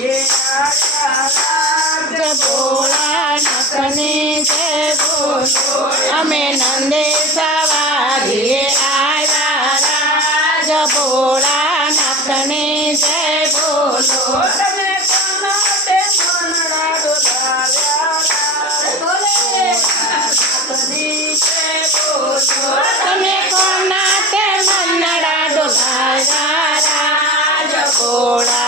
રાજ ભોળાનાથની જય બોલો અમે નંદે સવારીએ આવ્યા રાજ ભોળાનાથની જય બોલો. તમે કોનાતે મનડા ડોલાવ્યા તમે કોના તે મનડા ડોલાયા રાજ ભોળાનાથની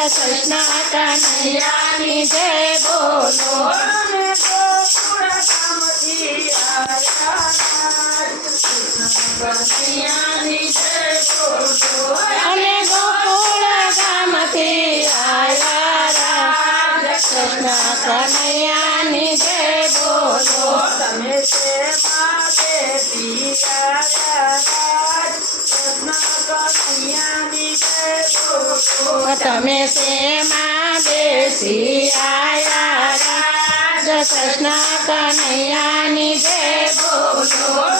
કૃષ્ણ કનૈયાની જય બોલો અમે ગોકુળધામથી આવ્યા રાજ કૃષ્ણ કનૈયાની જય બોલો અમે ગોકુળ ગામથી આવ્યા રાજ કૃષ્ણ કનૈયાની જય બોલો તમે સેવા દેવી આવ્યા તમે શેમાં બેસી આયા? રાજ કૃષ્ણ કનૈયાની જય બોલો.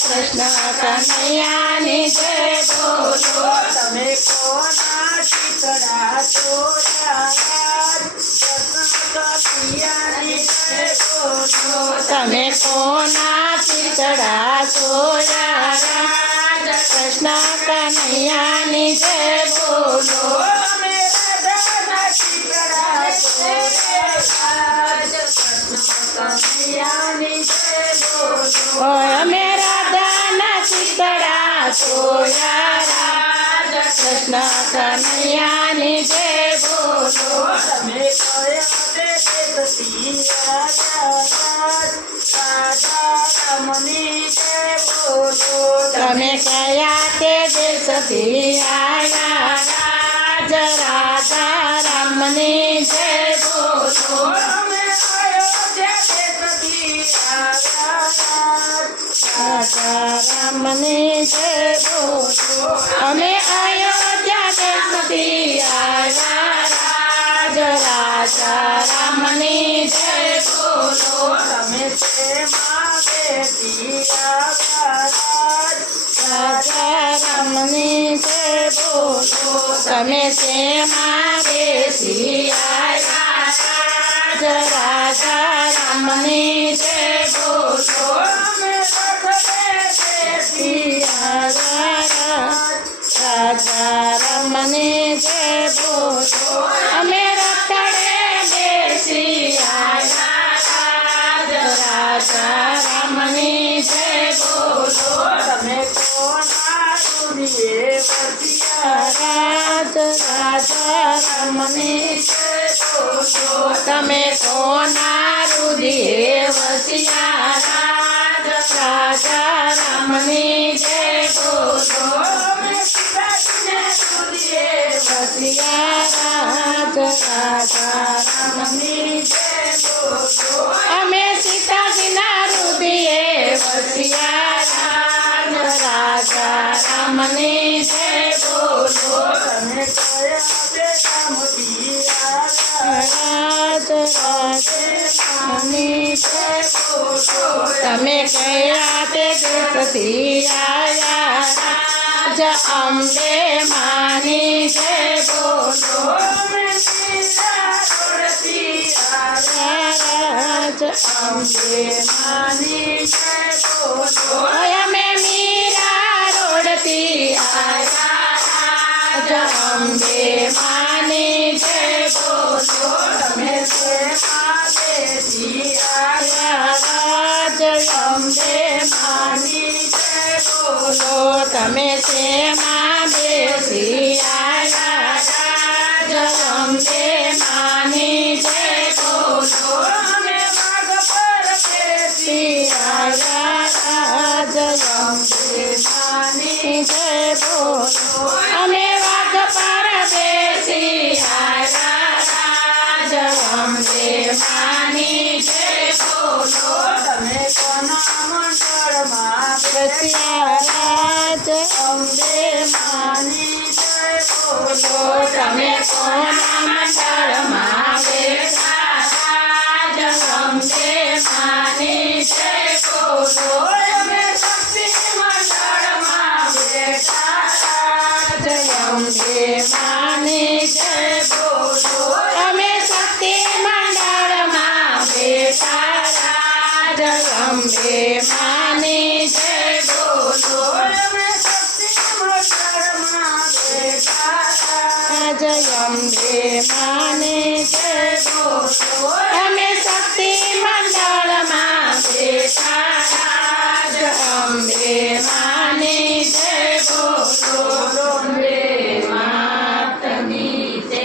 કૃષ્ણ કનૈયાની જય બોલો તમે કોના ચિતડા ચોર્યા રાજ કૃષ્ણ કનૈયાની જય બોલો તમે કોના ચિતડા ચોર્યા રાજ કૃષ્ણ કનૈયાની જય બોલો અમે રાધાના ચિતડા ચોર્યા રાજ કૃષ્ણ કનૈયાની જય બોલો ઓય અમે રાધાના ચોર્યા રાજ કૃષ્ણ કનૈયાની જય બોલો તમે કયા રાધા તમે કયા તે દેશથી રાજા, રામની જય બોલો. રામની જય બોલો અમે અયોધ્યા દેશથી આવ્યા રાજ રાજા રામની જય બોલો તમે શેમાં બેસી આવ્યા રાજ રાજા રામની જય બોલો તમે શેમાં બેસી આવ્યા રાજ રાજા રામની જય જય અમે તમે કોના રૂડીએ વસિયા રાજ રાજા રુદિએ વસિયા અમે સીતાજીના રુદિએ વસિયા રાજા રામની જય બોલો. તમે કયા તે દેશ આયા રાજ અંબે માની જે બોલો અમે અંબે માની જે બોલો અમે મીરા રોડથી આયા રાજ અંબે માની જય બોલો. છે માતેથી આવ્યા અંબે માની બોલો તમે શેમાં બેસી મંડળમાં રસિયા રાજ અંબે તમે કોના મંડળમાં બેઠા રાજ અંબે માની જય અમે શક્તિ મંડળમાં બેઠા અંબે માની માની જય બોલો.